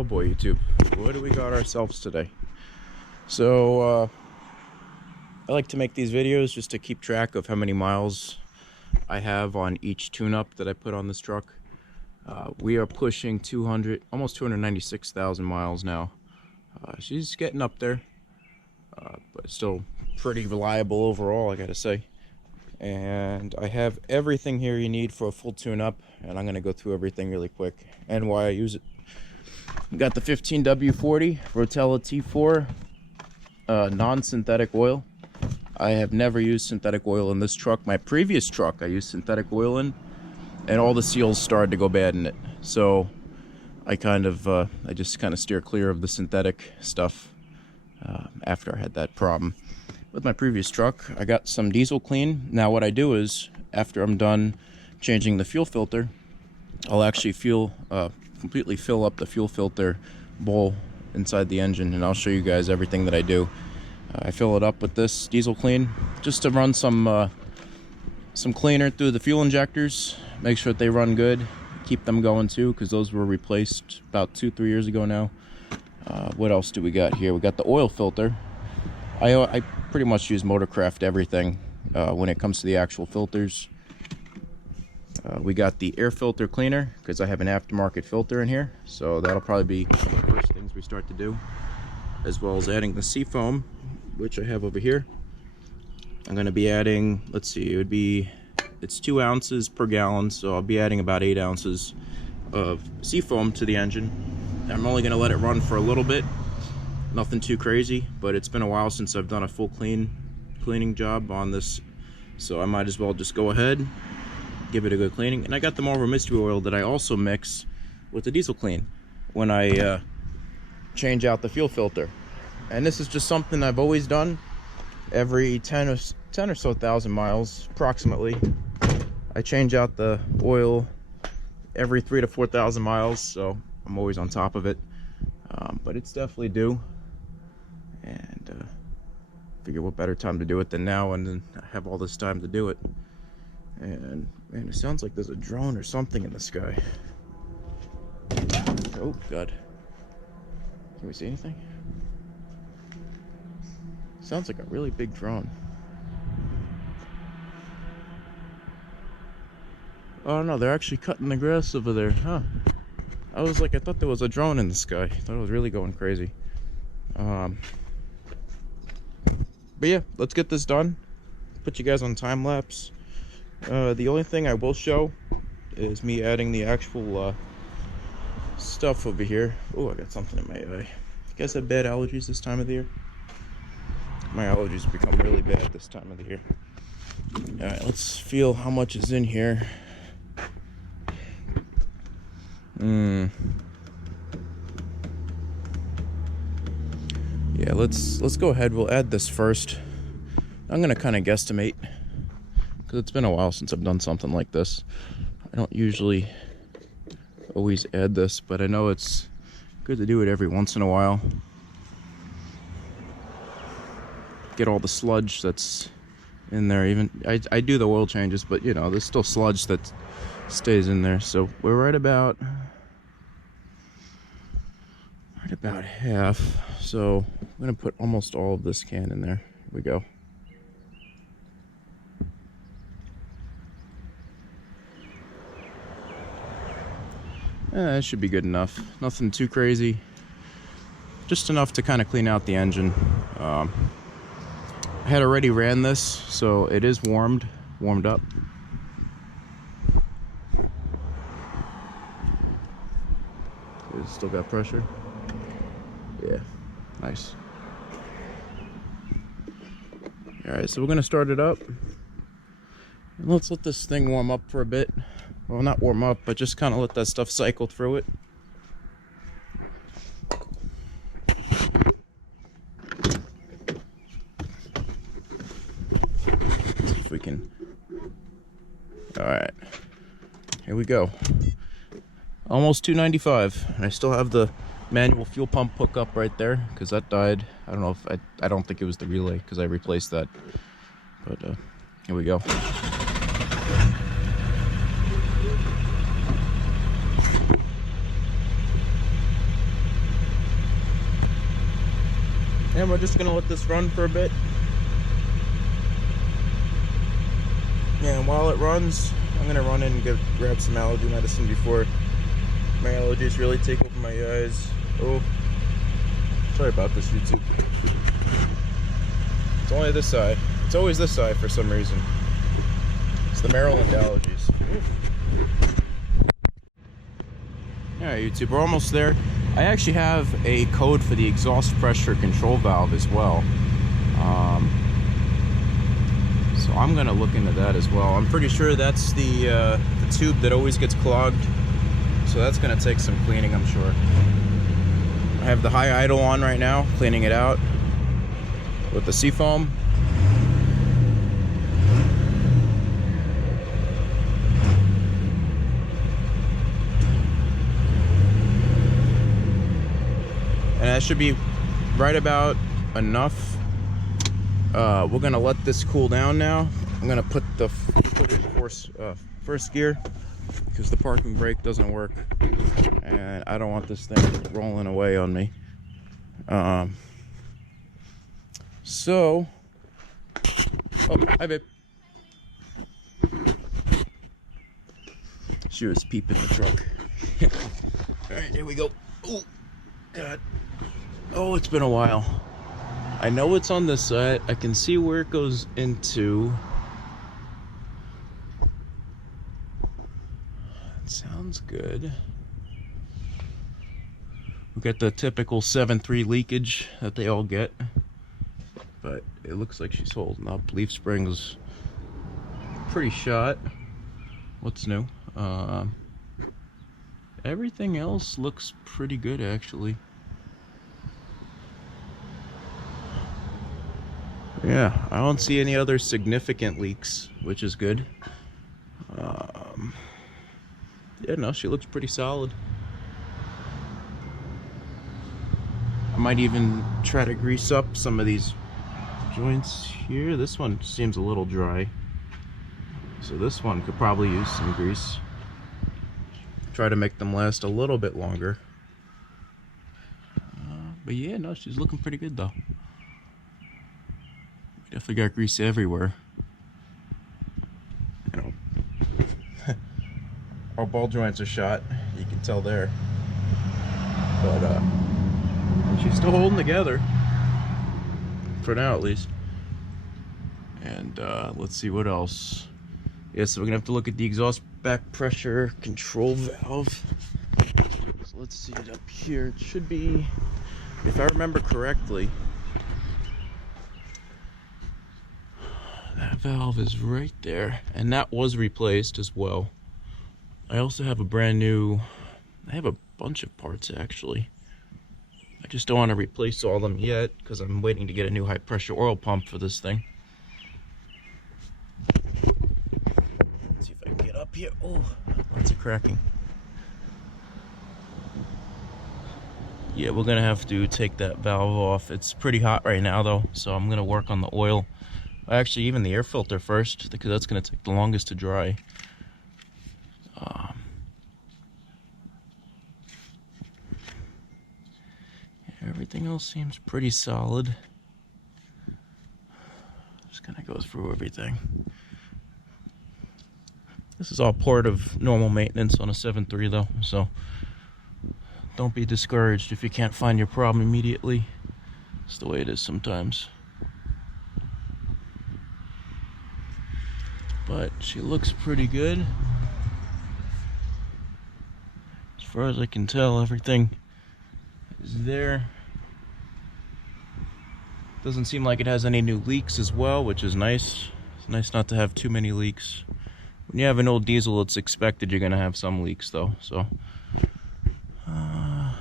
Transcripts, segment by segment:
Oh boy, YouTube, what do we got ourselves today? So I like to make these videos just to keep track of how many miles I have on each tune-up that I put on this truck. We are pushing 200, almost 296,000 miles now. She's getting up there, but still pretty reliable overall, I gotta say. And I have everything here you need for a full tune-up, and I'm gonna go through everything really quick and why I use it. Got the 15W40 Rotella T4 non-synthetic oil. I have never used synthetic oil in this truck. My previous truck I used synthetic oil in, and all the seals started to go bad in it. So I just kind of steer clear of the synthetic stuff after I had that problem. With my previous truck, I got some diesel clean. Now what I do is, after I'm done changing the fuel filter, I'll actually completely fill up the fuel filter bowl inside the engine, and I'll show you guys everything that I do. I fill it up with this diesel clean just to run some cleaner through the fuel injectors, make sure that they run good, keep them going too, because those were replaced about 2-3 years ago now. What else do we got here? We got the oil filter. I pretty much use Motorcraft everything when it comes to the actual filters. We got the air filter cleaner, because I have an aftermarket filter in here, so that'll probably be one of the first things we start to do, as well as adding the seafoam, which I have over here. I'm going to be adding, let's see, it's 2 ounces per gallon, so I'll be adding about 8 ounces of seafoam to the engine. I'm only going to let it run for a little bit, nothing too crazy, but it's been a while since I've done a full cleaning job on this, so I might as well just go ahead, give it a good cleaning. And I got the Marlboro Mystery Oil that I also mix with the diesel clean when I change out the fuel filter. And this is just something I've always done every 10 or so thousand miles approximately. I change out the oil every 3,000 to 4,000 miles, so I'm always on top of it. But it's definitely due, and figure what better time to do it than now, and then I have all this time to do it. And man, it sounds like there's a drone or something in the sky. Oh god, can we see anything? Sounds like a really big drone. Oh no, they're actually cutting the grass over there, huh? I thought there was a drone in the sky. I thought it was really going crazy. But yeah, let's get this done. Put you guys on time lapse. The only thing I will show is me adding the actual stuff over here. Oh, I got something in my eye. You guys have bad allergies this time of the year? My allergies become really bad this time of the year. Alright, let's feel how much is in here. Yeah, let's go ahead. We'll add this first. I'm gonna kind of guesstimate, because it's been a while since I've done something like this. I don't usually always add this, but I know it's good to do it every once in a while. Get all the sludge that's in there. Even I do the oil changes, but you know, there's still sludge that stays in there. So we're right about half. So I'm gonna put almost all of this can in there. Here we go. That should be good enough. Nothing too crazy. Just enough to kind of clean out the engine. I had already ran this, so it is warmed up. It's still got pressure. Yeah, nice. Alright, so we're gonna start it up. And let's let this thing warm up for a bit. Well, not warm up, but just kind of let that stuff cycle through it. See if we can. Alright, here we go. Almost 295, and I still have the manual fuel pump hookup right there, because that died. I don't know if I don't think it was the relay, because I replaced that. But here we go. And we're just gonna let this run for a bit. And while it runs, I'm gonna run in and grab some allergy medicine before my allergies really take over my eyes. Oh, sorry about this, YouTube. It's only this side. It's always this side for some reason. It's the Maryland allergies. Alright, YouTube, we're almost there. I actually have a code for the exhaust pressure control valve as well. So I'm gonna look into that as well. I'm pretty sure that's the tube that always gets clogged. So that's gonna take some cleaning, I'm sure. I have the high idle on right now, cleaning it out with the seafoam. And that should be right about enough. We're gonna let this cool down now. I'm gonna put it in first gear because the parking brake doesn't work, and I don't want this thing rolling away on me. So, oh, hi babe. She was peeping the truck. All right, here we go. Oh, God. Oh, it's been a while. I know it's on this side. I can see where it goes into. It sounds good. We got the typical 7.3 leakage that they all get, but it looks like she's holding up. Leaf springs pretty shot. What's new? Everything else looks pretty good, actually. Yeah, I don't see any other significant leaks, which is good. Yeah, no, she looks pretty solid. I might even try to grease up some of these joints here. This one seems a little dry, so this one could probably use some grease. Try to make them last a little bit longer. But yeah, no, she's looking pretty good though. Definitely got grease everywhere. You know, our ball joints are shot. You can tell there. But she's still holding together for now, at least. And let's see what else. Yeah, so we're gonna have to look at the exhaust back pressure control valve. So let's see it up here. It should be, if I remember correctly, that valve is right there, and that was replaced as well. I also have a brand new, I have a bunch of parts actually. I just don't want to replace all of them yet because I'm waiting to get a new high pressure oil pump for this thing. Let's see if I can get up here. Oh, lots of cracking. Yeah, we're gonna have to take that valve off. It's pretty hot right now though, so I'm gonna work on the oil. Actually, even the air filter first, because that's going to take the longest to dry. Everything else seems pretty solid. Just going to go through everything. This is all part of normal maintenance on a 7.3 though, so don't be discouraged if you can't find your problem immediately. It's the way it is sometimes. But she looks pretty good. As far as I can tell, everything is there. Doesn't seem like it has any new leaks as well, which is nice. It's nice not to have too many leaks. When you have an old diesel, it's expected you're gonna have some leaks though, so. Yeah.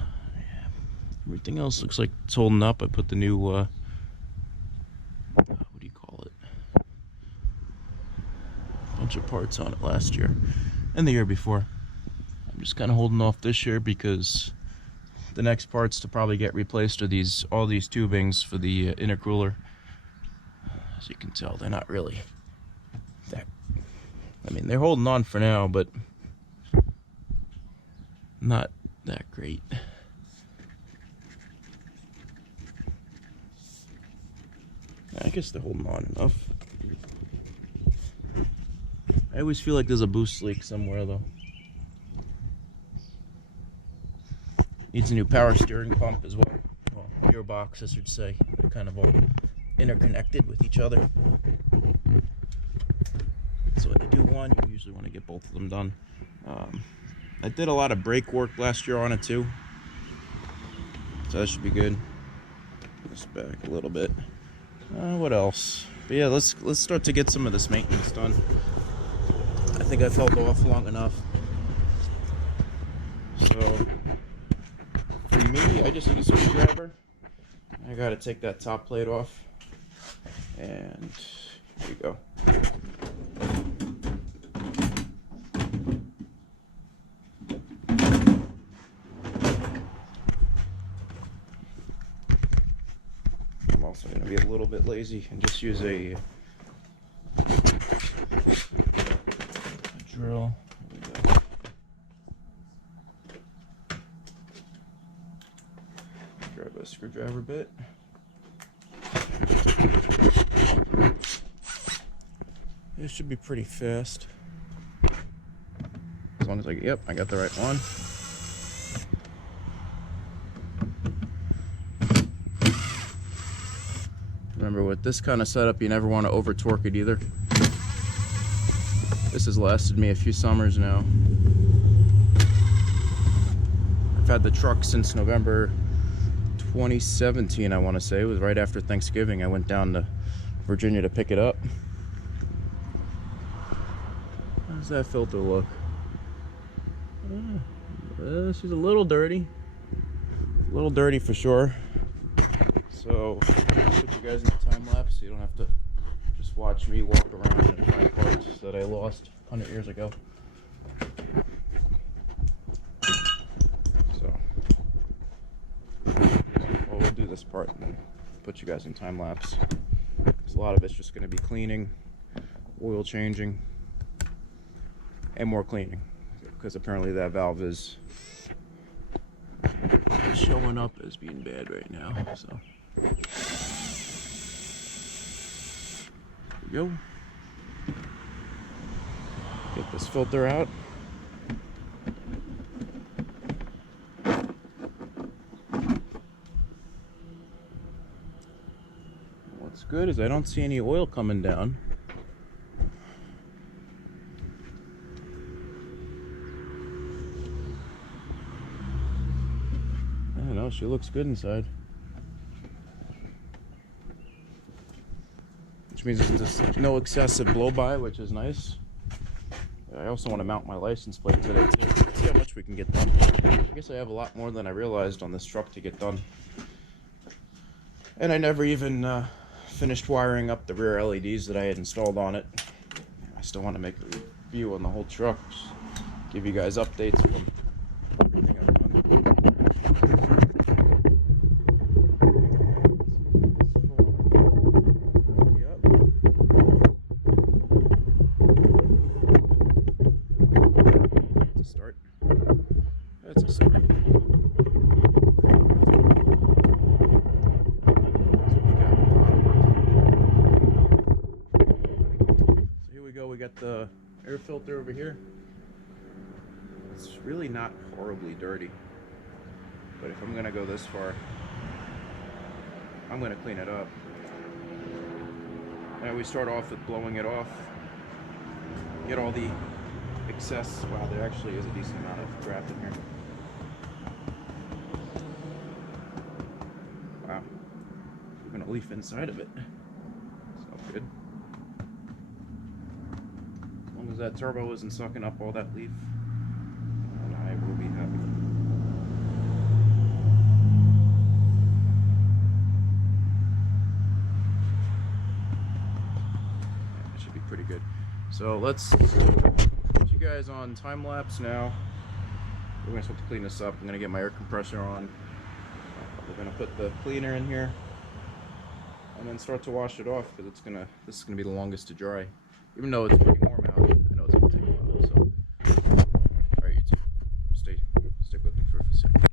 Everything else looks like it's holding up. I put the new, what do you call it? Bunch of parts on it last year and the year before. I'm just kind of holding off this year because the next parts to probably get replaced are all these tubings for the intercooler. As you can tell, they're not really that, I mean, they're holding on for now, but not that great. I guess they're holding on enough. I always feel like there's a boost leak somewhere though. Needs a new power steering pump as well. Well, gearbox, I should say. They're kind of all interconnected with each other. So when you do one, you usually want to get both of them done. I did a lot of brake work last year on it too, so that should be good. This back a little bit. What else? But yeah, let's start to get some of this maintenance done. I think I've held off long enough. So for me, I just need a screwdriver. I gotta take that top plate off, and here we go. I'm also gonna be a little bit lazy and just use a drill. Grab a screwdriver bit. This should be pretty fast. As long as yep, I got the right one. Remember, with this kind of setup, you never want to over torque it either. This has lasted me a few summers now. I've had the truck since November 2017, I want to say. It was right after Thanksgiving. I went down to Virginia to pick it up. How does that filter look? She's a little dirty. A little dirty for sure. So I'll put you guys in the time lapse so you don't have to just watch me walk around and find parts that I lost 100 years ago. So we'll do this part and then put you guys in time lapse. Because a lot of it's just going to be cleaning, oil changing, and more cleaning. Because apparently that valve is showing up as being bad right now. So there we go. Get this filter out. What's good is I don't see any oil coming down. I don't know, she looks good inside. Which means there's no excessive blow-by, which is nice. I also want to mount my license plate today too. Let's see how much we can get done. I guess I have a lot more than I realized on this truck to get done. And I never even finished wiring up the rear LEDs that I had installed on it. I still want to make a review on the whole truck. Just give you guys updates from everything I've done. We got the air filter over here. It's really not horribly dirty, but if I'm gonna go this far, I'm gonna clean it up. And we start off with blowing it off, get all the excess. Wow, there actually is a decent amount of crap in here. Wow, even a leaf inside of it. It's not good. As long as that turbo isn't sucking up all that leaf, and I will be happy. Yeah, that should be pretty good. So let's put you guys on time lapse now. We're going to start to clean this up. I'm going to get my air compressor on. We're going to put the cleaner in here and then start to wash it off, because this is gonna be the longest to dry. Even though it's pretty warm out, I know it's gonna take a while. So, all right, you two, stick with me for a second.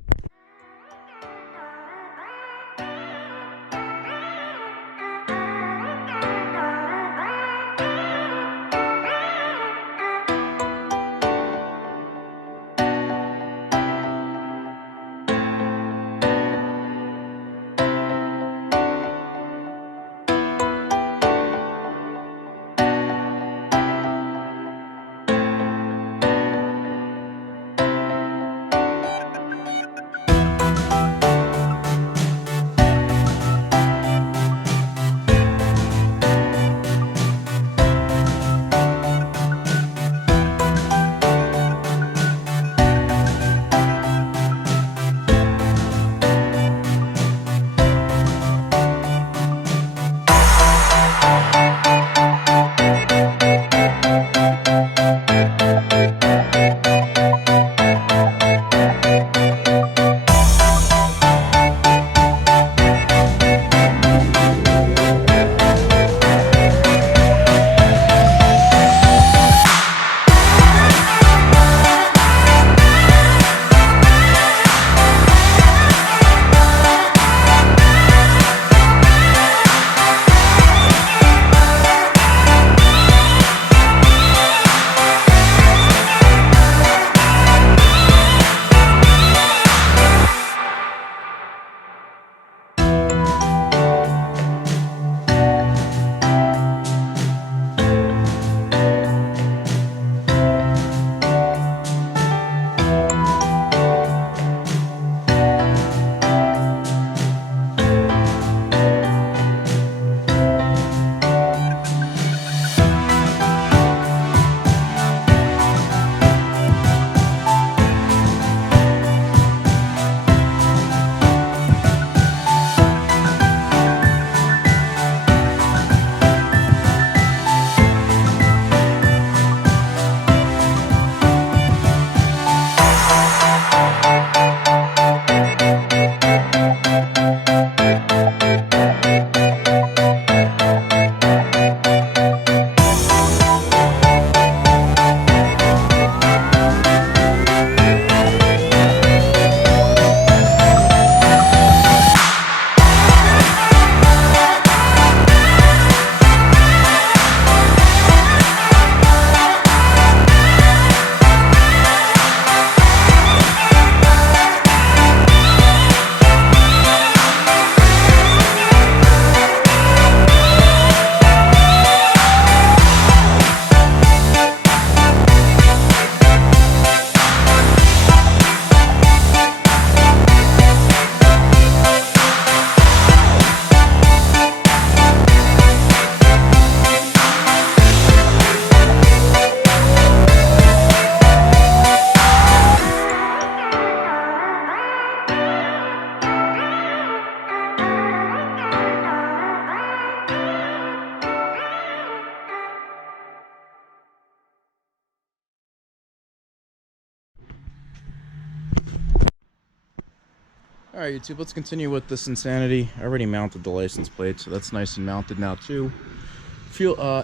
Alright, YouTube, let's continue with this insanity. I already mounted the license plate, so that's nice and mounted now too.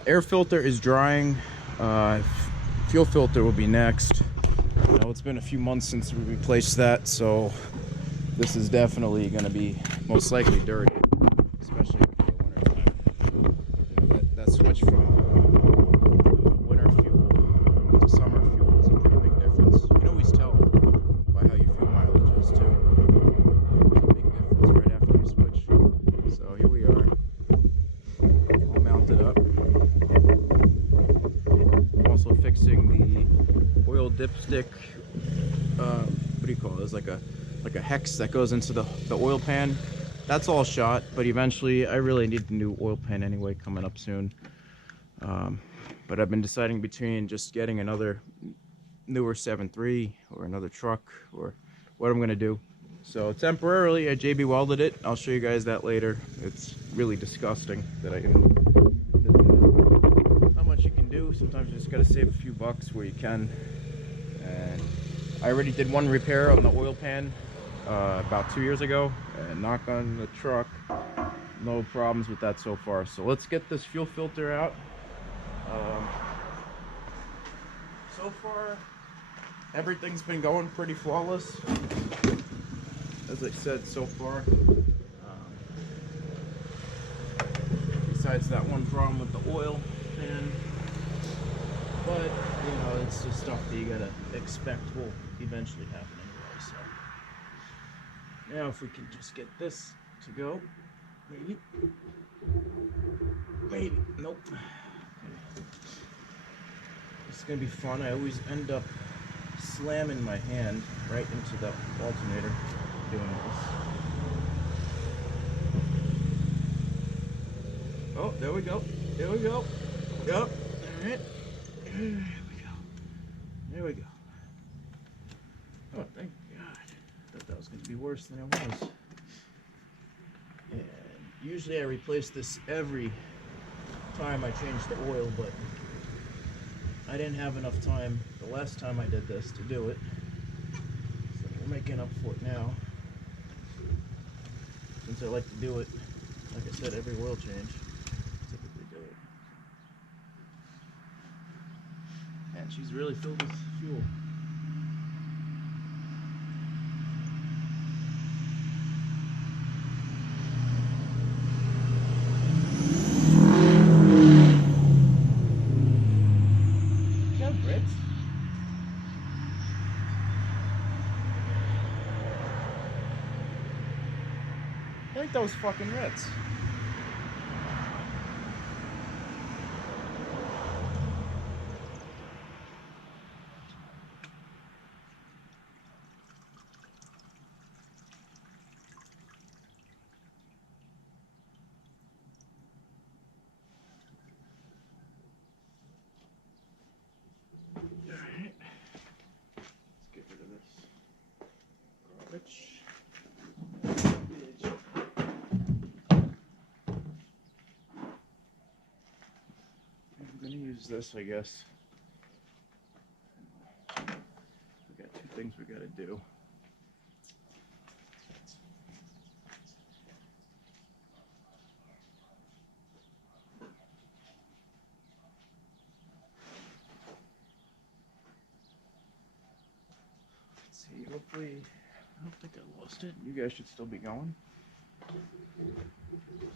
Air filter is drying. Fuel filter will be next. Now, it's been a few months since we replaced that, so this is definitely going to be most likely dirty, especially for the winter time. You know, that switch from winter fuel to summer fuel is a pretty big difference. You can always tell by how your fuel mileage is too. There's a big difference right after you switch. So here we are, all mounted up. I'm also fixing the oil dipstick. What do you call it? It's like a hex that goes into the oil pan. That's all shot, but eventually I really need a new oil pan anyway, coming up soon. But I've been deciding between just getting another newer 7.3 or another truck, or what I'm gonna do. So temporarily I JB welded it. I'll show you guys that later. It's really disgusting that I even did that. Not much you can do. Sometimes you just gotta save a few bucks where you can. And I already did one repair on the oil pan about 2 years ago, and knock on the truck, no problems with that so far. So let's get this fuel filter out. So far everything's been going pretty flawless, as I said so far. Besides that one problem with the oil pan, but you know, it's just stuff that you gotta expect will eventually happen anyway. So now if we can just get this to go, maybe, nope. It's gonna be fun. I always end up slamming my hand right into the alternator doing this. Oh, there we go. There we go. Yep. All right. There we go. There we go. Oh, thank God. I thought that was going to be worse than it was. And usually I replace this every time I change the oil, but I didn't have enough time the last time I did this to do it. So we're making up for it now. Since I like to do it, like I said, every oil change, I typically do it. And she's really filled with fuel. I think that was fucking Ritz. Alright. Let's get rid of this garbage. I'm gonna use this, I guess. We got two things we gotta do. Let's see, hopefully, I don't think I lost it. You guys should still be going. There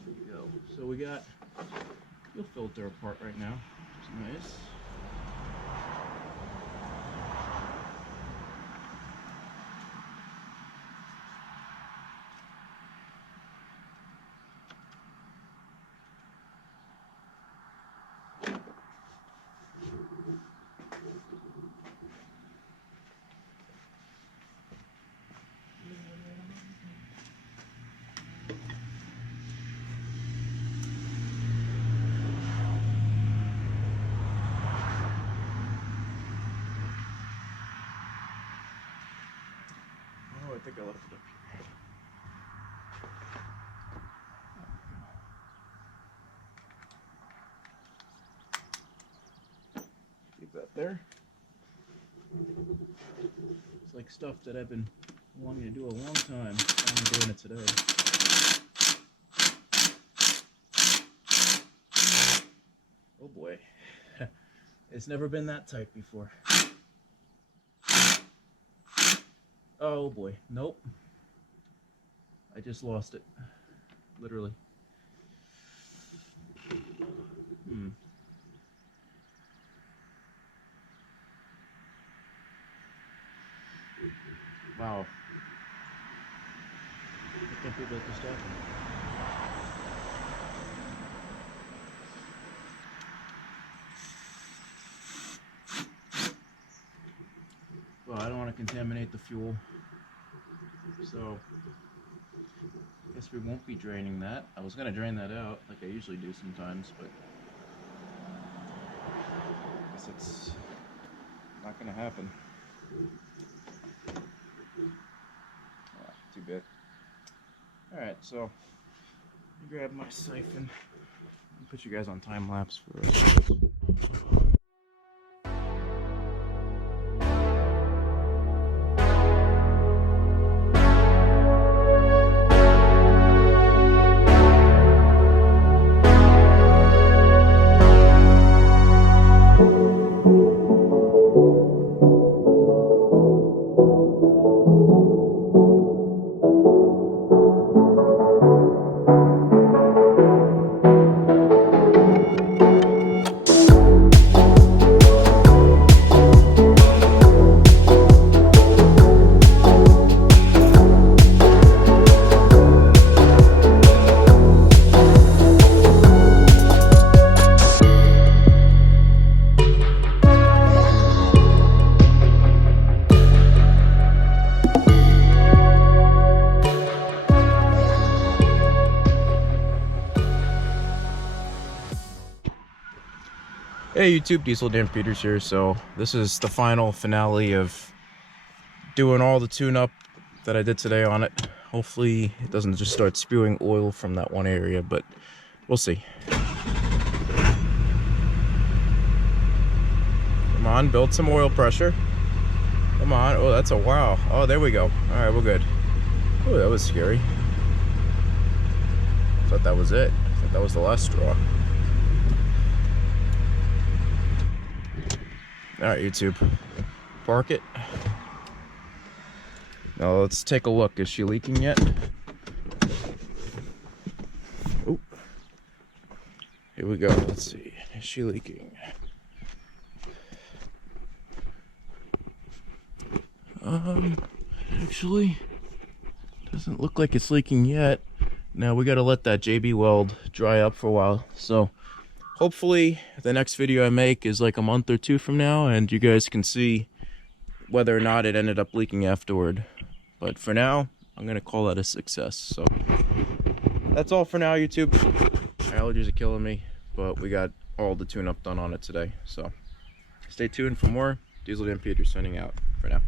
we go. So we got fuel filter apart right now, which is nice. I think I left it up here. Leave that there. It's like stuff that I've been wanting to do a long time. I'm doing it today. Oh boy. It's never been that tight before. Oh boy. Nope. I just lost it. Literally. Wow. I can't believe that just happened. Well, I don't want to contaminate the fuel, so I guess we won't be draining that. I was going to drain that out like I usually do sometimes, but I guess it's not going to happen. Too bad. Alright, so let me grab my siphon and put you guys on time lapse for the rest of this. Hey YouTube, Diesel Dan Peters here. So this is the final finale of doing all the tune-up that I did today on it. Hopefully it doesn't just start spewing oil from that one area, but we'll see. Come on, build some oil pressure. Come on. Oh, that's a wow. Oh, there we go. All right, we're good. Oh, that was scary. I thought that was it. I thought that was the last straw. Alright, YouTube. Park it. Now let's take a look. Is she leaking yet? Oh. Here we go. Let's see. Is she leaking? Actually, doesn't look like it's leaking yet. Now we gotta let that JB weld dry up for a while. So hopefully the next video I make is like a month or two from now, and you guys can see whether or not it ended up leaking afterward. But for now, I'm gonna call that a success. So that's all for now, YouTube. My allergies are killing me, but we got all the tune-up done on it today. So stay tuned for more. Diesel Dan Peters signing out for now.